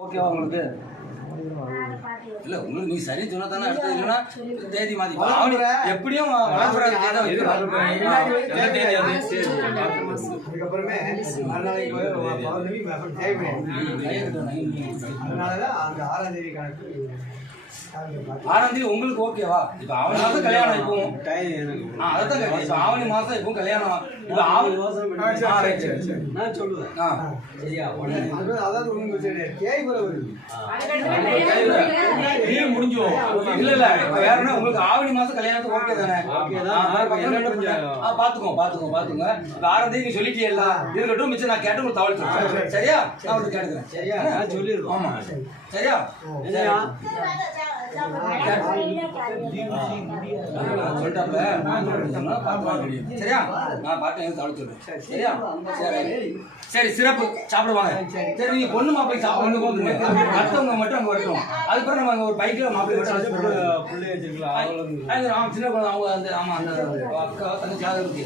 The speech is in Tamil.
ஓகேவா உங்களுக்கு? இல்ல உங்களுக்கு நீ சரி சொன்னா தானே அடுத்தது இல்லைன்னா தேதி மாத்தி அவனு எப்படியும் அதுக்கப்புறமே அதனாலதான் அந்த 6ஆம் தேதி கணக்கு 6ஆம் தேதி உங்களுக்கு ஓகேவா? இப்ப ஆவணி மாசம் கல்யாணம் இப்போ அதான் இப்ப ஆவணி மாசம் இப்போ கல்யாணம் இப்ப ஆவணி நான் சொல்லுவேன் சரியா அதாவது முடிஞ்சும் இல்ல இல்ல வேற என்ன உங்களுக்கு ஆவணி மாசம் கல்யாணத்துக்கு ஓகே தானே? பாத்துக்கோங்க இப்ப 6ஆம் தேதி நீ சொல்லிட்டீல்ல இருக்கட்டும் மிச்சம் நான் கேட்டு உங்களுக்கு தகவல் சொல்றேன் சரியா? நான் வந்து கேட்டுக்கிறேன் சரியா? சொல்லிடுவோம் ஆமா சரியா? சொல்லிட்டாப்ல சரியா? நான் பாட்டு தகவல் சொல்றேன் சரியா? சரி சிறப்பு சாப்பிடுவாங்க. சரி நீங்க பொண்ணு மாப்பிள்ளை சாப்பிடுங்க மற்றவங்க மட்டும் அங்க வரட்டும். அதுக்கப்புறம் நம்ம அங்க ஒரு பைக்ல மாப்பிள்ளை மட்டும் சின்ன குழந்தை அவங்க அந்த ஆமா அந்த அக்கா தங்கச்சி இருக்கு